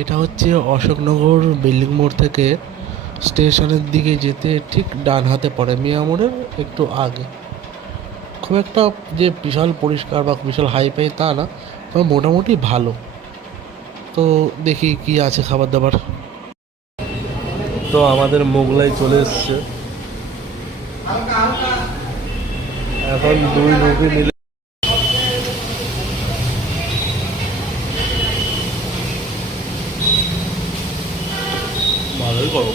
এটা হচ্ছে অশোকনগর বিল্ডিং মোড় থেকে স্টেশনের দিকে যেতে ঠিক ডান হাতে পড়ে, মিয়া মোড়ের একটু আগে। খুব একটা যে বিশাল পরিষ্কার বা বিশাল হাইফাই তা না, তবে মোটামুটি ভালো। তো দেখি কি আছে খাবার দাবার। তো আমাদের মোগলাই চলে এসছে। এখন দুই রুটি মিলে ভালোই করো।